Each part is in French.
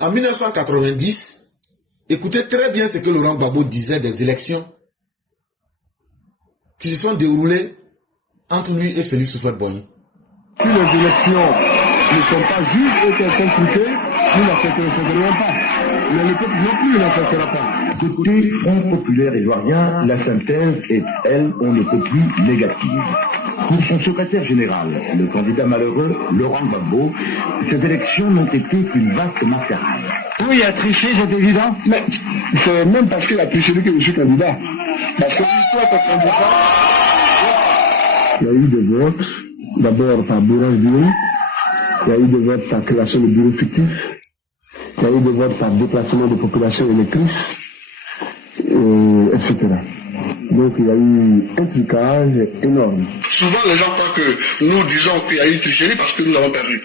En 1990, écoutez très bien ce que Laurent Gbagbo disait des élections qui se sont déroulées entre lui et Félix Houphouët-Boigny. Si les élections ne sont pas justes et qu'elles sont truquées, nous n'accepterons pas. Mais le peuple non plus n'acceptera pas. Côté Front populaire ivoirien, la synthèse est, elle, on ne peut plus négative. Pour son secrétaire général, le candidat malheureux, Laurent Gbagbo, ces élections n'ont été qu'une vaste mascarade. Oui, il a triché, c'est évident. Mais c'est même parce qu'il a triché que je suis candidat. Parce que l'histoire est candidat. Il y a eu des votes, d'abord par bourrage bureau, il y a eu des votes par création de bureaux fictifs, il y a eu des votes par déplacement de population électrice, etc. Donc il y a eu un trucage énorme. Souvent les gens croient que nous disons qu'il y a eu tricherie parce que nous avons perdu.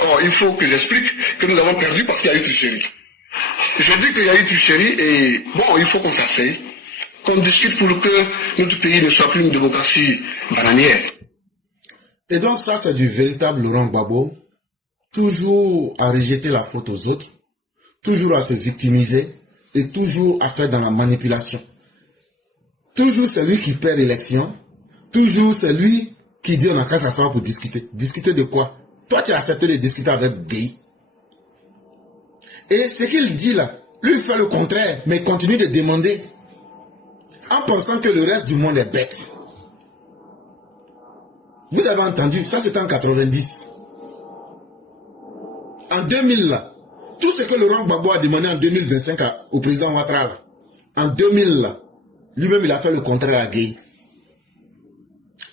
Or, il faut que j'explique que nous avons perdu parce qu'il y a eu tricherie. Je dis qu'il y a eu tricherie et bon, il faut qu'on s'asseye, qu'on discute pour que notre pays ne soit plus une démocratie bananière. Et donc ça, c'est du véritable Laurent Gbagbo, toujours à rejeter la faute aux autres, toujours à se victimiser et toujours à faire dans la manipulation. Toujours c'est lui qui perd l'élection, toujours c'est lui qui dit on n'a qu'à s'asseoir pour discuter. Discuter de quoi? Toi, tu as accepté de discuter avec Gueye. Et ce qu'il dit là, lui il fait le contraire, mais il continue de demander en pensant que le reste du monde est bête. Vous avez entendu, ça c'était en 90. En 2000, là, tout ce que Laurent Gbagbo a demandé en 2025 au président Ouattara, là, en 2000, là, lui-même il a fait le contraire à Gueye.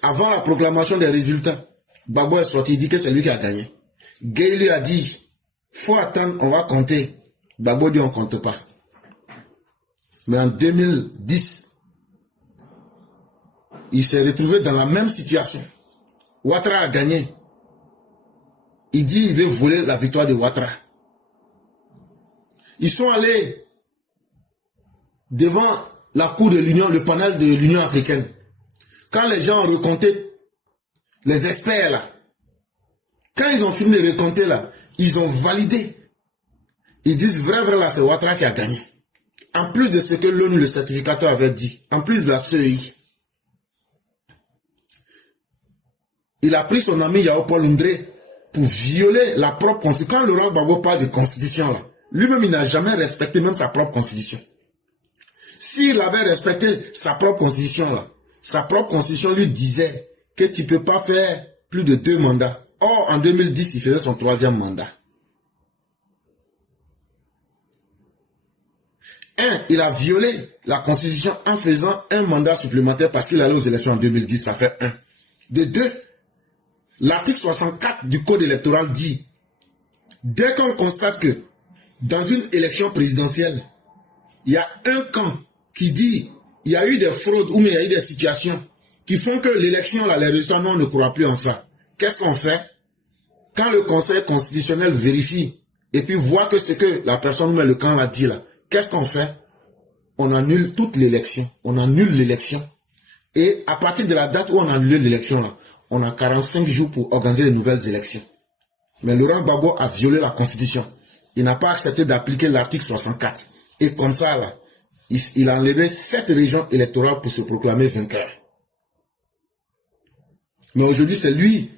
Avant la proclamation des résultats, Gbagbo est sorti, il dit que c'est lui qui a gagné. Gueye lui a dit, faut attendre, on va compter. Gbagbo dit on ne compte pas. Mais en 2010, il s'est retrouvé dans la même situation. Ouattara a gagné. Il dit il veut voler la victoire de Ouattara. Ils sont allés devant la cour de l'Union, le panel de l'Union africaine. Quand les gens ont recompté, les experts là, quand ils ont fini de recompter là, ils ont validé. Ils disent vrai là, c'est Ouattara qui a gagné. En plus de ce que l'ONU, le certificateur, avait dit, en plus de la CEI. Il a pris son ami Yao Paul Ndré pour violer la propre constitution. Quand Laurent Gbagbo parle de constitution là, lui-même il n'a jamais respecté même sa propre constitution. S'il avait respecté sa propre constitution là, sa propre constitution lui disait que tu ne peux pas faire plus de 2 mandats. Or, en 2010, il faisait son 3e mandat. Il a violé la constitution en faisant un mandat supplémentaire parce qu'il allait aux élections en 2010, ça fait 1. De 2, l'article 64 du code électoral dit, dès qu'on constate que dans une élection présidentielle, il y a un camp qui dit il y a eu des fraudes ou il y a eu des situations qui font que l'élection, là, les résultats, non, on ne croit plus en ça. Qu'est-ce qu'on fait? Quand le Conseil constitutionnel vérifie et puis voit que ce que la personne ou le camp a dit là, qu'est-ce qu'on fait? On annule toute l'élection. On annule l'élection. Et à partir de la date où on annule l'élection là, on a 45 jours pour organiser de nouvelles élections. Mais Laurent Gbagbo a violé la Constitution. Il n'a pas accepté d'appliquer l'article 64. Et comme ça, là, il a enlevé 7 régions électorales pour se proclamer vainqueur. Mais aujourd'hui, c'est lui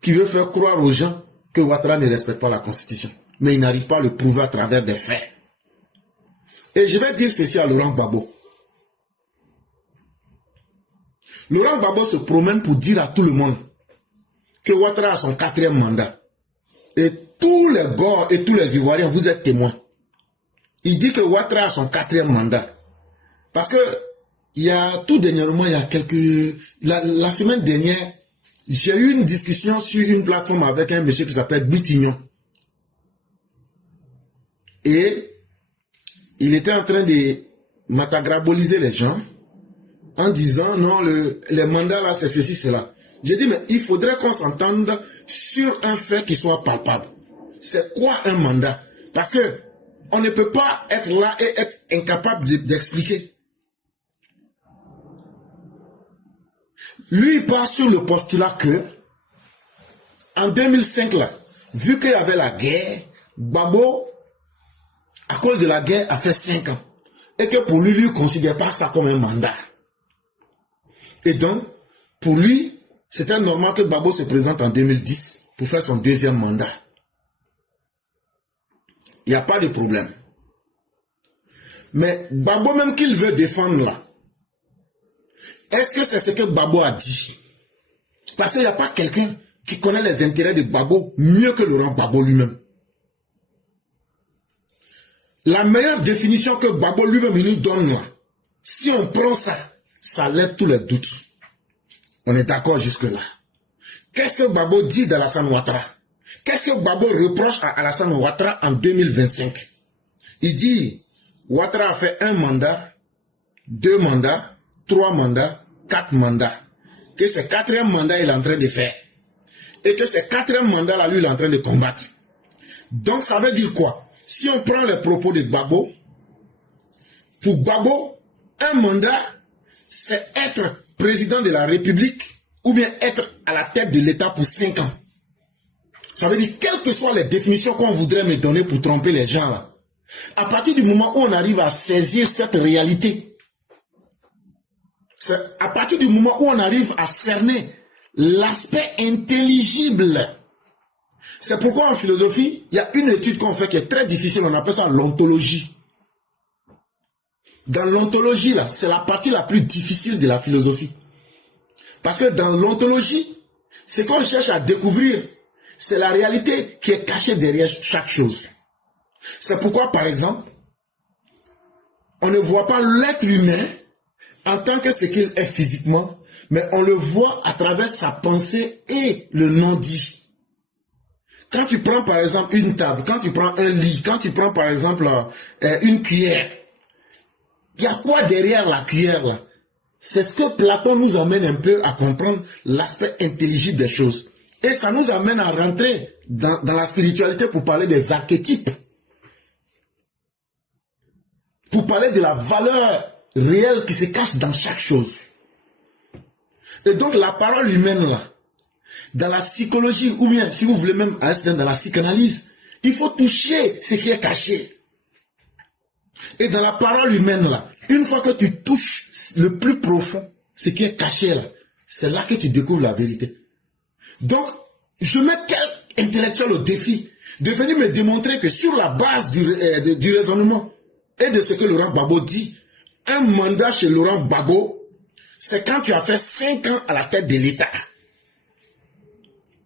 qui veut faire croire aux gens que Ouattara ne respecte pas la Constitution. Mais il n'arrive pas à le prouver à travers des faits. Et je vais dire ceci à Laurent Gbagbo. Laurent Gbagbo se promène pour dire à tout le monde que Ouattara a son 4e mandat. Et tous les Gors et tous les Ivoiriens, vous êtes témoins. Il dit que Ouattara a son 4e mandat. Parce que, il y a tout dernièrement, il y a quelques... La semaine dernière, j'ai eu une discussion sur une plateforme avec un monsieur qui s'appelle Bitignon. Et il était en train de matagraboliser les gens en disant non, les mandats là, c'est ceci, cela. J'ai dit, mais il faudrait qu'on s'entende sur un fait qui soit palpable. C'est quoi un mandat? Parce que on ne peut pas être là et être incapable d'expliquer. Lui, il part sur le postulat que, en 2005, là, vu qu'il y avait la guerre, Gbagbo à cause de la guerre, a fait 5 ans. Et que pour lui, lui ne considère pas ça comme un mandat. Et donc, pour lui, c'était normal que Gbagbo se présente en 2010 pour faire son deuxième mandat. Il n'y a pas de problème. Mais Gbagbo même qu'il veut défendre là, est-ce que c'est ce que Gbagbo a dit? Parce qu'il n'y a pas quelqu'un qui connaît les intérêts de Gbagbo mieux que Laurent Gbagbo lui-même. La meilleure définition que Gbagbo lui-même nous donne là, si on prend ça, ça lève tous les doutes. On est d'accord jusque-là. Qu'est-ce que Gbagbo dit d'Alassane Ouattara? Qu'est-ce que Gbagbo reproche à Alassane Ouattara en 2025? Il dit, Ouattara a fait 1 mandat, 2 mandats, 3 mandats, 4 mandats. Que ce 4e mandat, il est en train de faire. Et que ce 4e mandat-là, lui, il est en train de combattre. Donc, ça veut dire quoi? Si on prend les propos de Gbagbo, pour Gbagbo, un mandat, c'est être président de la République ou bien être à la tête de l'État pour 5 ans. Ça veut dire, quelles que soient les définitions qu'on voudrait me donner pour tromper les gens là, à partir du moment où on arrive à saisir cette réalité, à partir du moment où on arrive à cerner l'aspect intelligible. C'est pourquoi en philosophie, il y a une étude qu'on fait qui est très difficile, on appelle ça l'ontologie. Dans l'ontologie, là, c'est la partie la plus difficile de la philosophie. Parce que dans l'ontologie, ce qu'on cherche à découvrir, c'est la réalité qui est cachée derrière chaque chose. C'est pourquoi, par exemple, on ne voit pas l'être humain en tant que ce qu'il est physiquement, mais on le voit à travers sa pensée et le non-dit. Quand tu prends par exemple une table, quand tu prends un lit, quand tu prends par exemple une cuillère, il y a quoi derrière la cuillère là? C'est ce que Platon nous amène un peu à comprendre l'aspect intelligible des choses. Et ça nous amène à rentrer dans la spiritualité pour parler des archétypes. Pour parler de la valeur réelle qui se cache dans chaque chose. Et donc la parole humaine là, dans la psychologie, ou bien si vous voulez même dans la psychanalyse, il faut toucher ce qui est caché. Et dans la parole humaine là, une fois que tu touches le plus profond, ce qui est caché là, c'est là que tu découvres la vérité. Donc, je mets quel intellectuel au défi de venir me démontrer que sur la base du raisonnement et de ce que Laurent Gbagbo dit, un mandat chez Laurent Gbagbo, c'est quand tu as fait 5 ans à la tête de l'État.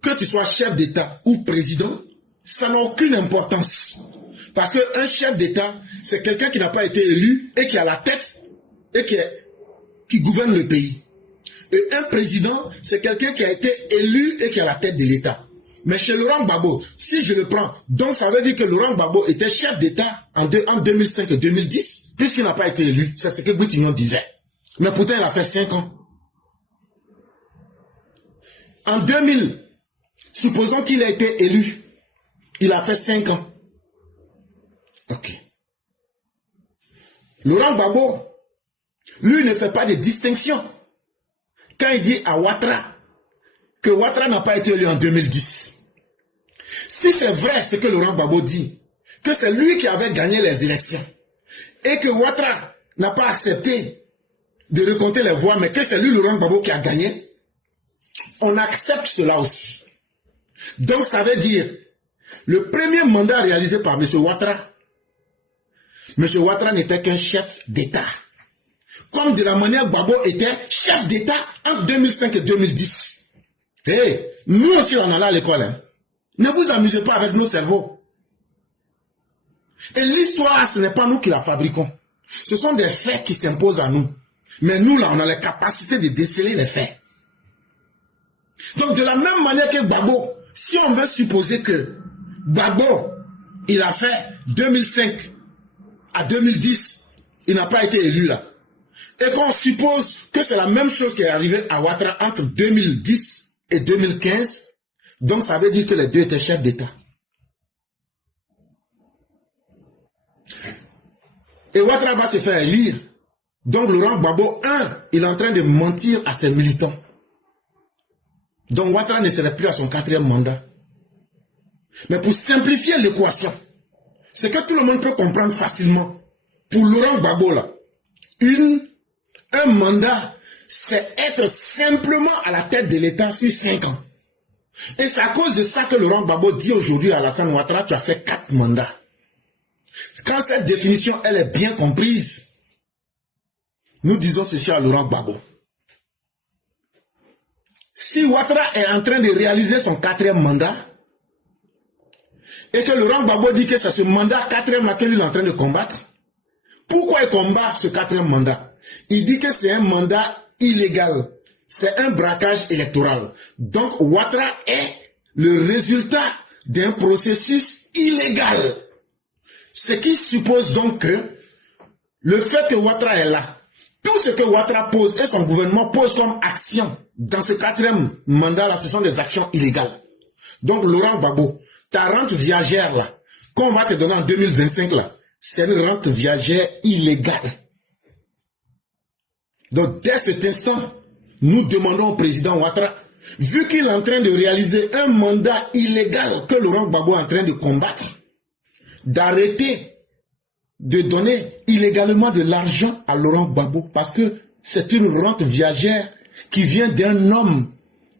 Que tu sois chef d'État ou président, ça n'a aucune importance. Parce qu'un chef d'État, c'est quelqu'un qui n'a pas été élu et qui a la tête et qui gouverne le pays. Et un président, c'est quelqu'un qui a été élu et qui a la tête de l'État. Mais chez Laurent Gbagbo, si je le prends, donc ça veut dire que Laurent Gbagbo était chef d'État en 2005 et 2010, puisqu'il n'a pas été élu. C'est ce que Boutignon disait. Mais pourtant, il a fait 5 ans. En 2000, supposons qu'il a été élu. Il a fait 5 ans. Ok. Laurent Gbagbo, lui, ne fait pas de distinction. Quand il dit à Ouattara que Ouattara n'a pas été élu en 2010, si c'est vrai ce que Laurent Gbagbo dit, que c'est lui qui avait gagné les élections, et que Ouattara n'a pas accepté de recompter les voix, mais que c'est lui, Laurent Gbagbo, qui a gagné, on accepte cela aussi. Donc ça veut dire, le premier mandat réalisé par M. Ouattara n'était qu'un chef d'État. Comme de la manière Gbagbo était chef d'État entre 2005 et 2010. Hey, nous aussi on allait à l'école. Hein. Ne vous amusez pas avec nos cerveaux. Et l'histoire, ce n'est pas nous qui la fabriquons. Ce sont des faits qui s'imposent à nous. Mais nous, là, on a la capacité de déceler les faits. Donc, de la même manière que Gbagbo, si on veut supposer que Gbagbo, il a fait 2005 à 2010, il n'a pas été élu là. Et qu'on suppose que c'est la même chose qui est arrivée à Ouattara entre 2010 et 2015, donc ça veut dire que les deux étaient chefs d'État. Et Ouattara va se faire élire. Donc Laurent Gbagbo, il est en train de mentir à ses militants. Donc Ouattara ne serait plus à son 4e mandat. Mais pour simplifier l'équation, ce que tout le monde peut comprendre facilement. Pour Laurent Gbagbo, là, un mandat, c'est être simplement à la tête de l'État sur 5 ans. Et c'est à cause de ça que Laurent Gbagbo dit aujourd'hui à Alassane Ouattara, tu as fait 4 mandats. Quand cette définition, elle est bien comprise, nous disons ceci à Laurent Gbagbo. Si Ouattara est en train de réaliser son 4e mandat, et que Laurent Gbagbo dit que c'est ce mandat 4e là qu'il est en train de combattre, pourquoi il combat ce 4e mandat? Il dit que c'est un mandat illégal. C'est un braquage électoral. Donc, Ouattara est le résultat d'un processus illégal. Ce qui suppose donc que le fait que Ouattara est là, tout ce que Ouattara pose et son gouvernement pose comme action dans ce 4e mandat-là, ce sont des actions illégales. Donc, Laurent Gbagbo, ta rente viagère là, qu'on va te donner en 2025 là, c'est une rente viagère illégale. Donc, dès cet instant, nous demandons au président Ouattara, vu qu'il est en train de réaliser un mandat illégal que Laurent Gbagbo est en train de combattre, d'arrêter de donner illégalement de l'argent à Laurent Gbagbo parce que c'est une rente viagère qui vient d'un homme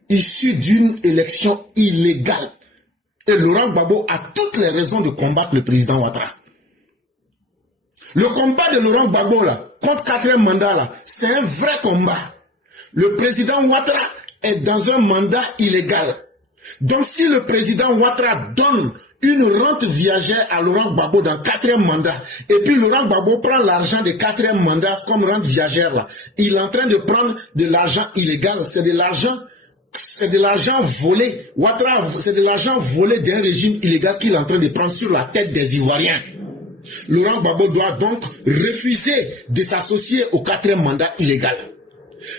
issu d'une élection illégale. Et Laurent Gbagbo a toutes les raisons de combattre le président Ouattara. Le combat de Laurent Gbagbo là, contre 4e mandat là, c'est un vrai combat. Le président Ouattara est dans un mandat illégal. Donc si le président Ouattara donne une rente viagère à Laurent Gbagbo dans 4e mandat, et puis Laurent Gbagbo prend l'argent de 4e mandat comme rente viagère là, il est en train de prendre de l'argent illégal, c'est de l'argent volé. Ouattara, c'est de l'argent volé d'un régime illégal qu'il est en train de prendre sur la tête des Ivoiriens. Laurent Gbagbo doit donc refuser de s'associer au 4e mandat illégal.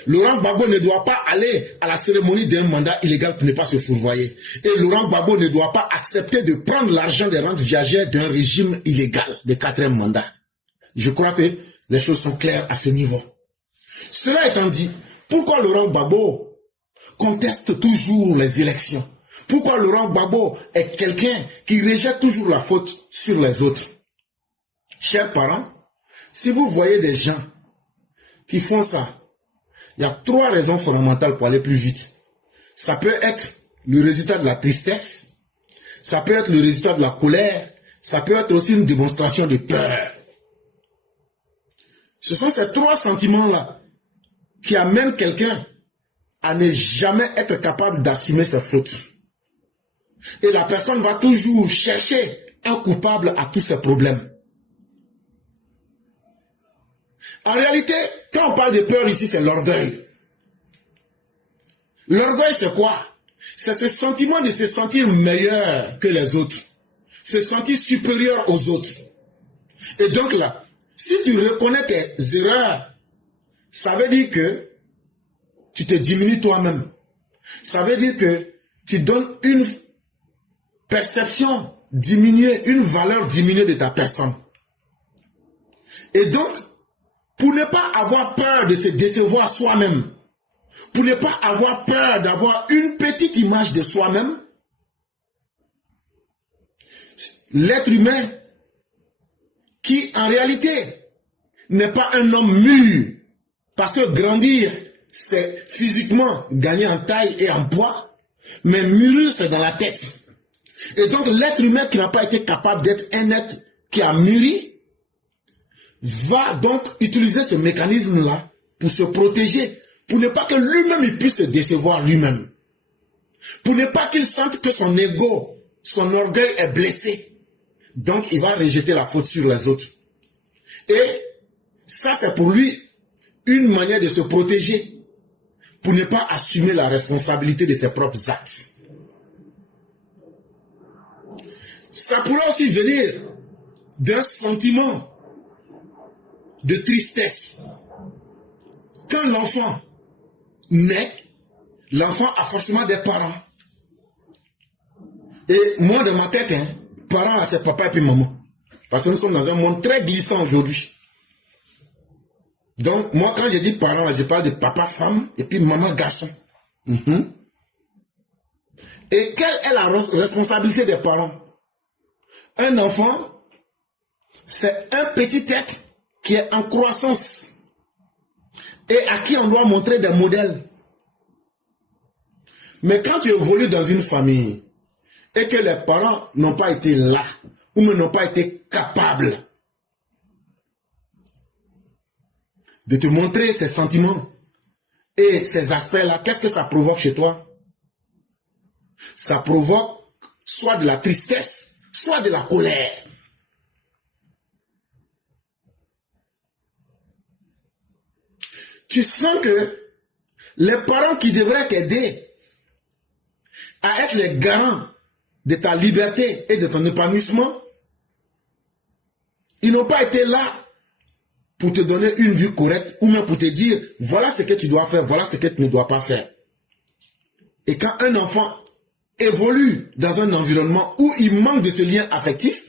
Laurent Gbagbo ne doit pas aller à la cérémonie d'un mandat illégal pour ne pas se fourvoyer. Et Laurent Gbagbo ne doit pas accepter de prendre l'argent des rentes viagères d'un régime illégal de 4e mandat. Je crois que les choses sont claires à ce niveau. Cela étant dit, pourquoi Laurent Gbagbo conteste toujours les élections? Pourquoi Laurent Gbagbo est quelqu'un qui rejette toujours la faute sur les autres? Chers parents, si vous voyez des gens qui font ça, il y a 3 raisons fondamentales pour aller plus vite. Ça peut être le résultat de la tristesse, ça peut être le résultat de la colère, ça peut être aussi une démonstration de peur. Ce sont ces 3 sentiments-là qui amènent quelqu'un à ne jamais être capable d'assumer ses fautes. Et la personne va toujours chercher un coupable à tous ses problèmes. En réalité, quand on parle de peur ici, c'est l'orgueil. L'orgueil, c'est quoi? C'est ce sentiment de se sentir meilleur que les autres. Se sentir supérieur aux autres. Et donc là, si tu reconnais tes erreurs, ça veut dire que tu te diminues toi-même. Ça veut dire que tu donnes une perception diminuée, une valeur diminuée de ta personne. Et donc, pour ne pas avoir peur de se décevoir soi-même, pour ne pas avoir peur d'avoir une petite image de soi-même, l'être humain, qui en réalité n'est pas un homme mûr, parce que grandir, c'est physiquement gagner en taille et en poids, mais mûrir, c'est dans la tête. Et donc l'être humain qui n'a pas été capable d'être un être qui a mûri, va donc utiliser ce mécanisme-là pour se protéger, pour ne pas que lui-même il puisse se décevoir lui-même, pour ne pas qu'il sente que son ego, son orgueil est blessé. Donc il va rejeter la faute sur les autres. Et ça c'est pour lui une manière de se protéger, pour ne pas assumer la responsabilité de ses propres actes. Ça pourrait aussi venir d'un sentiment de tristesse. Quand l'enfant naît, l'enfant a forcément des parents. Et moi, dans ma tête, parents, là, c'est papa et puis maman. Parce que nous sommes dans un monde très glissant aujourd'hui. Donc, moi, quand je dis parents, là, je parle de papa, femme, et puis maman, garçon. Et quelle est la responsabilité des parents? Un enfant c'est un petit être qui est en croissance et à qui on doit montrer des modèles. Mais quand tu évolues dans une famille et que les parents n'ont pas été là ou n'ont pas été capables de te montrer ces sentiments et ces aspects-là, qu'est-ce que ça provoque chez toi? Ça provoque soit de la tristesse, soit de la colère. Tu sens que les parents qui devraient t'aider à être les garants de ta liberté et de ton épanouissement, ils n'ont pas été là pour te donner une vue correcte ou même pour te dire voilà ce que tu dois faire, voilà ce que tu ne dois pas faire. Et quand un enfant évolue dans un environnement où il manque de ce lien affectif,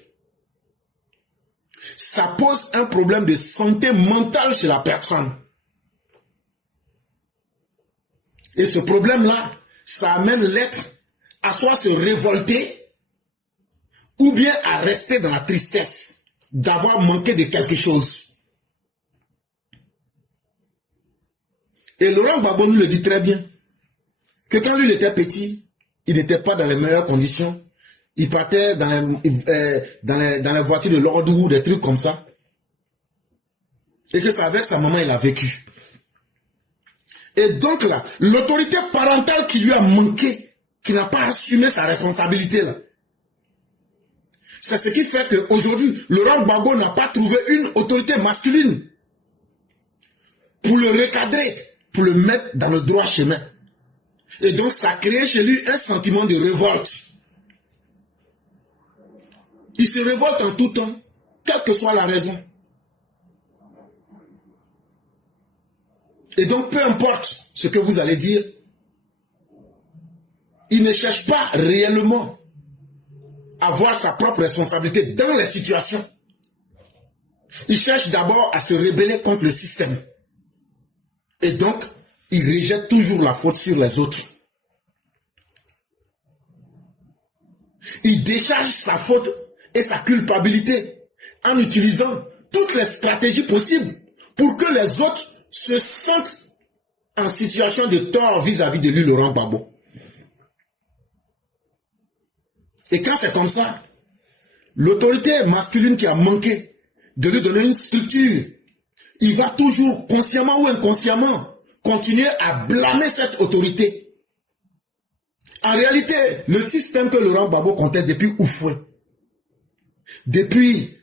ça pose un problème de santé mentale chez la personne. Et ce problème-là, ça amène l'être à soit se révolter ou bien à rester dans la tristesse d'avoir manqué de quelque chose. Et Laurent Gbagbo nous le dit très bien, que quand lui il était petit, il n'était pas dans les meilleures conditions. Il partait dans les voitures de l'ordre ou des trucs comme ça. Et que c'est avec sa maman il a vécu. Et donc là, l'autorité parentale qui lui a manqué, qui n'a pas assumé sa responsabilité là, c'est ce qui fait qu'aujourd'hui, Laurent Gbagbo n'a pas trouvé une autorité masculine pour le recadrer, pour le mettre dans le droit chemin. Et donc ça a créé chez lui un sentiment de révolte. Il se révolte en tout temps, quelle que soit la raison. Et donc, peu importe ce que vous allez dire, il ne cherche pas réellement à voir sa propre responsabilité dans les situations. Il cherche d'abord à se rebeller contre le système. Et donc, il rejette toujours la faute sur les autres. Il décharge sa faute et sa culpabilité en utilisant toutes les stratégies possibles pour que les autres se sentent en situation de tort vis-à-vis de lui, Laurent Gbagbo. Et quand c'est comme ça, l'autorité masculine qui a manqué de lui donner une structure, il va toujours, consciemment ou inconsciemment, continuer à blâmer cette autorité. En réalité, le système que Laurent Gbagbo conteste depuis Houphouët, depuis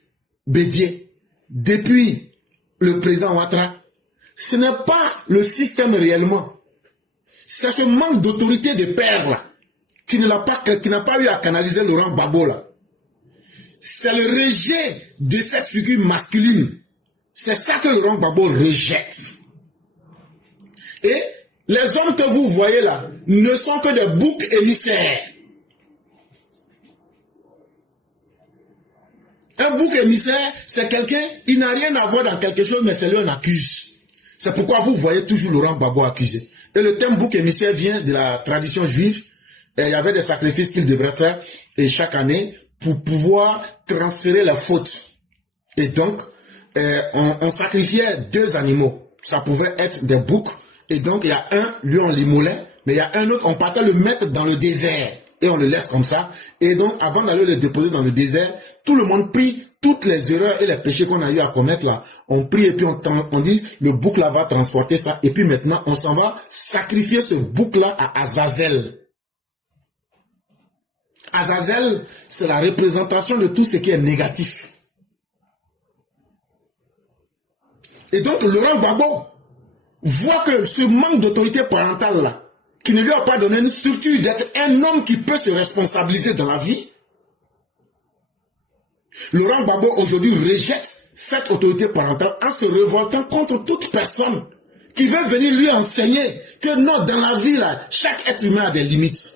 Bédié, depuis le président Ouattara, ce n'est pas le système réellement. C'est ce manque d'autorité de père là, qui n'a pas eu à canaliser Laurent Gbagbo là. C'est le rejet de cette figure masculine. C'est ça que Laurent Gbagbo rejette. Et les hommes que vous voyez là ne sont que des boucs émissaires. Un bouc émissaire, c'est quelqu'un, il n'a rien à voir dans quelque chose, mais c'est lui on accuse. C'est pourquoi vous voyez toujours Laurent Gbagbo accusé. Et le terme bouc émissaire vient de la tradition juive. Et il y avait des sacrifices qu'il devrait faire et chaque année pour pouvoir transférer la faute. Et donc, on sacrifiait 2 animaux. Ça pouvait être des boucs. Et donc, il y a un, lui on l'immolait, mais il y a un autre, on partait le mettre dans le désert. Et on le laisse comme ça. Et donc, avant d'aller le déposer dans le désert, tout le monde prie toutes les erreurs et les péchés qu'on a eu à commettre là. On prie et puis on dit, le bouc là va transporter ça. Et puis maintenant, on s'en va sacrifier ce bouc là à Azazel. Azazel, c'est la représentation de tout ce qui est négatif. Et donc, Laurent Gbagbo voit que ce manque d'autorité parentale là, qui ne lui a pas donné une structure d'être un homme qui peut se responsabiliser dans la vie, Laurent Gbagbo aujourd'hui rejette cette autorité parentale en se révoltant contre toute personne qui veut venir lui enseigner que non, dans la vie là, chaque être humain a des limites.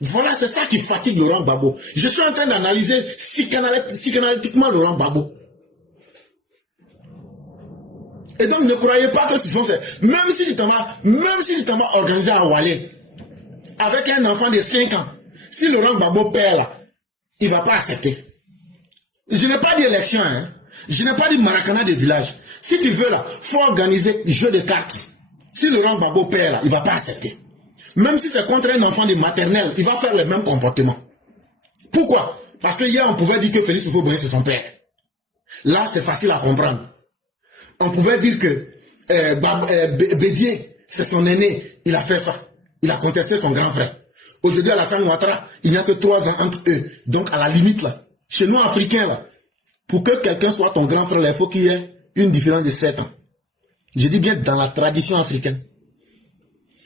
Voilà, c'est ça qui fatigue Laurent Gbagbo. Je suis en train d'analyser psychanalytiquement Laurent Gbagbo. Et donc ne croyez pas que ce sont ces... Même si tu t'en vas organisé à Walé, avec un enfant de 5 ans, si Laurent Gbagbo perd là, il ne va pas accepter. Je n'ai pas dit élection, hein. Je n'ai pas dit maracana de village. Si tu veux là, faut organiser jeu de cartes. Si Laurent Gbagbo perd là, il va pas accepter. Même si c'est contre un enfant de maternelle, il va faire le même comportement. Pourquoi? Parce que hier on pouvait dire que Félix Houphouët-Boigny c'est son père. Là c'est facile à comprendre. On pouvait dire que Bédié c'est son aîné, il a fait ça. Il a contesté son grand frère. Aujourd'hui Alassane Ouattara, il n'y a que 3 ans entre eux. Donc à la limite là, chez nous Africains là, pour que quelqu'un soit ton grand frère, là, il faut qu'il y ait une différence de 7 ans. Je dis bien dans la tradition africaine.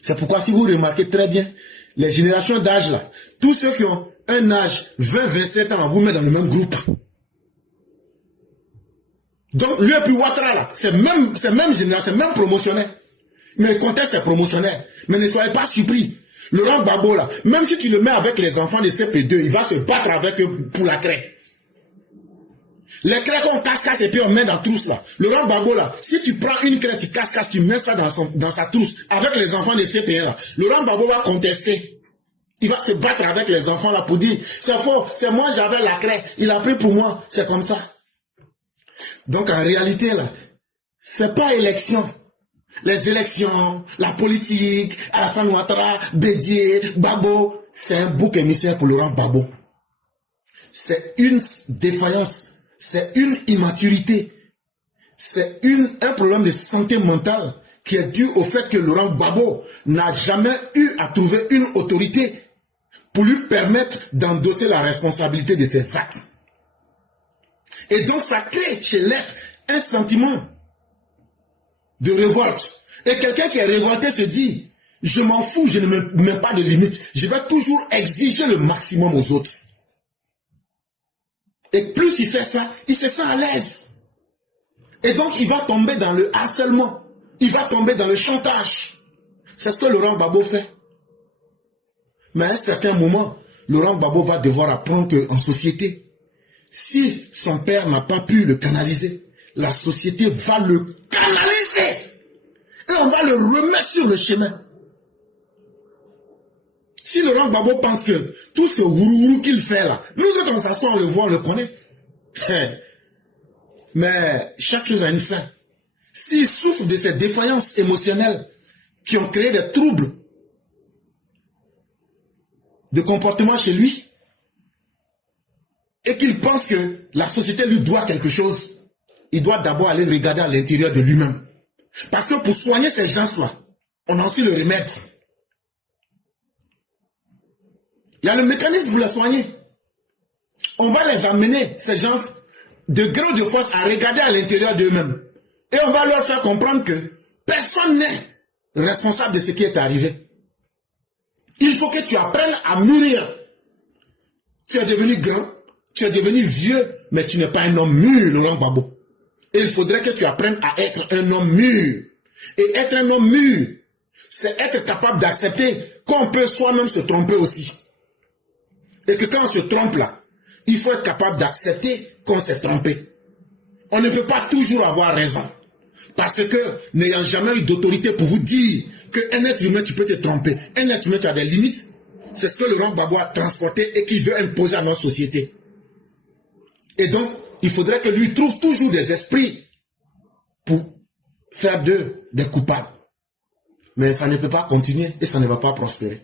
C'est pourquoi si vous remarquez très bien, les générations d'âge là, tous ceux qui ont un âge 20-27 ans, on vous met dans le même groupe. Donc lui et puis Ouattara là, c'est même génération, c'est même promotionnaire. Mais le contexte est promotionnaire. Mais ne soyez pas surpris. Laurent Gbagbo là, même si tu le mets avec les enfants de CP2, il va se battre avec eux pour la craie. Les craies qu'on casse et puis on met dans la trousse là. Laurent Gbagbo là, si tu prends une craie, tu casses, tu mets ça dans sa trousse avec les enfants de CP1 là, Laurent Gbagbo va contester. Il va se battre avec les enfants là pour dire, c'est faux, c'est moi j'avais la craie, il a pris pour moi, c'est comme ça. Donc en réalité là, c'est pas élection. Les élections, la politique, Alassane Ouattara, Bédié, Gbagbo, c'est un bouc émissaire pour Laurent Gbagbo. C'est une défaillance. C'est une immaturité, c'est un problème de santé mentale qui est dû au fait que Laurent Gbagbo n'a jamais eu à trouver une autorité pour lui permettre d'endosser la responsabilité de ses actes. Et donc ça crée chez l'être un sentiment de révolte. Et quelqu'un qui est révolté se dit, je m'en fous, je ne me mets pas de limite, je vais toujours exiger le maximum aux autres. Et plus il fait ça, il se sent à l'aise. Et donc il va tomber dans le harcèlement. Il va tomber dans le chantage. C'est ce que Laurent Gbagbo fait. Mais à un certain moment, Laurent Gbagbo va devoir apprendre qu'en société, si son père n'a pas pu le canaliser, la société va le canaliser. Et on va le remettre sur le chemin. Si Laurent Gbagbo pense que tout ce wourourou qu'il fait là, nous de toute façon on le voit, on le connaît. Mais chaque chose a une fin. S'il souffre de ces défaillances émotionnelles qui ont créé des troubles de comportement chez lui, et qu'il pense que la société lui doit quelque chose, il doit d'abord aller regarder à l'intérieur de lui-même. Parce que pour soigner ces gens-là, on a aussi le remède. Il y a le mécanisme pour les soigner. On va les amener, ces gens, de gré ou de force, à regarder à l'intérieur d'eux-mêmes. Et on va leur faire comprendre que personne n'est responsable de ce qui est arrivé. Il faut que tu apprennes à mûrir. Tu es devenu grand, tu es devenu vieux, mais tu n'es pas un homme mûr, Laurent Gbagbo. Et il faudrait que tu apprennes à être un homme mûr. Et être un homme mûr, c'est être capable d'accepter qu'on peut soi-même se tromper aussi. Et que quand on se trompe là, il faut être capable d'accepter qu'on s'est trompé. On ne peut pas toujours avoir raison. Parce que, n'ayant jamais eu d'autorité pour vous dire qu'un être humain, tu peux te tromper. Un être humain, tu as des limites. C'est ce que Laurent Gbagbo a transporté et qu'il veut imposer à notre société. Et donc, il faudrait que lui trouve toujours des esprits pour faire d'eux des coupables. Mais ça ne peut pas continuer et ça ne va pas prospérer.